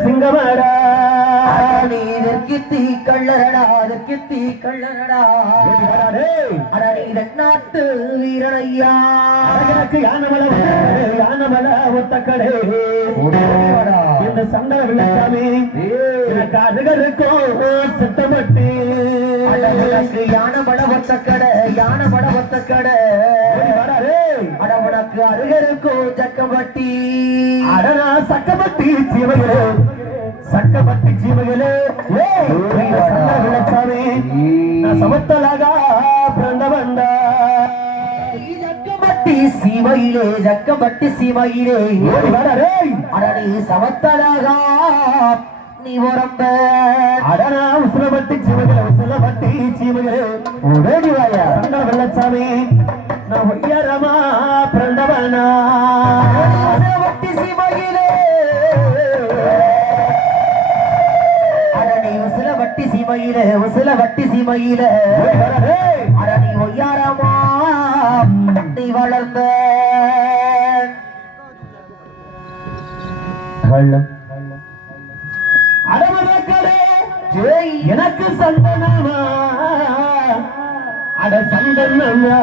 சிங்கமடா நீதற்கு தீ கள்ளரடா அதற்கு தீ கள்ளரடா நாட்டு வீரனையா எனக்கு யானமல ஒத்தக்கடை இந்த சண்டை விளக்காமே எனக்கு அதுகளுக்கும் சித்தப்பட்டு யானமட ஒத்தக்கடை யானமட ஒத்தக்கடை அடவனக்கு அருகருக்கும் சக்கப்பட்டி அடனா சக்கப்பட்டி சீமைகளே சக்கப்பட்டி சீமைகளே விளக்காமே நான் சமத்தலாகா பிறந்த வந்தா ஜக்கப்பட்டி சீமையிலே ஜக்கப்பட்டி சீமையிலே அடனி சமத்தலாகா நீ உரம்ப அடனா உசுலப்பட்டி சீமைகளே உசுலப்பட்டி சீமைகளே ஓடிவாயா சண்ட வெள்ளச்சாமி நான் ஒய்யரமா பிறந்தவனா உசுலப்பட்டி சீமையிலே அடனி உசுலப்பட்டி சீமையிலே உசுலப்பட்டி சீமையிலே அடனி ஒய்யாரமா நீ வளர்ந்த அடமனக்கடே எனக்கு சந்தனமா அட சந்தனமா